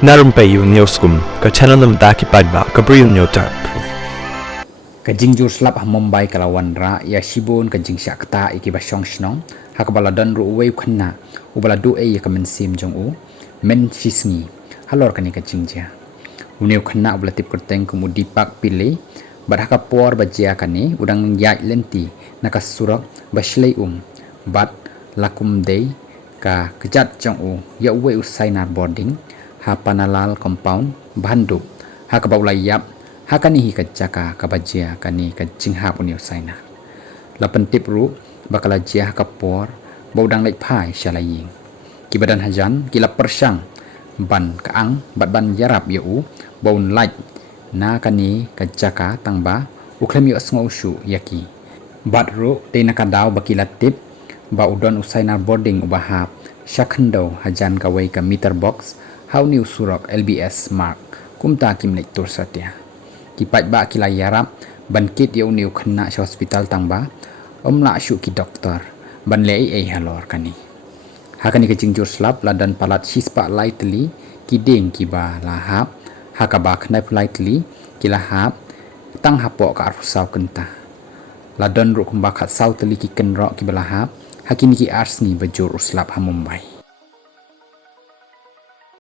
Narumpayu Neoskum, ka channel nam daki padba, ka briu nyotarp. Kajing jur slap ha Mumbai kalawan ra ya shibun kajing syakta iki basyong shnong hakabala dan ru uwe khanna ubala du e yakamen sim jong u men shisngi halor kani kajing ja uneu khanna ubala tip kurteng kumu dipak pile barhaka por bajia kani udang yai lenti nakasurak bashlei bat lakum dei ka kejat jong u ya uwe usainar boarding ha panalal compound banduk hakabala yap hakani hi kajaka kabajia kani kajingha punya saina lapan tip ru bakala jia kapor baudang lek pai shalaying kibadan hajan kila persang ban kaang bat ban yarap yu baun light na kani kajaka tangba uklem yu asngau shu yaki bat ru te nakadaw bakila tip ba udon usaina boarding ubahap shakhando hajan kawai ka meter box how new surok lbs mark kumta kimnek tur satya kipat ba kila yarap ban kit ya uniu kena sa hospital tangba omla syu ki doktor ban lei ei halor kani hakani kecing jur slap ladan palat sispa lightly kideng kiba lahap hakaba knai lightly kilahap tang hapo ka arusau kenta ladan ru kumba khat sau teli ki kenro ki balahap hakini ki ars ni bajur uslap ha Mumbai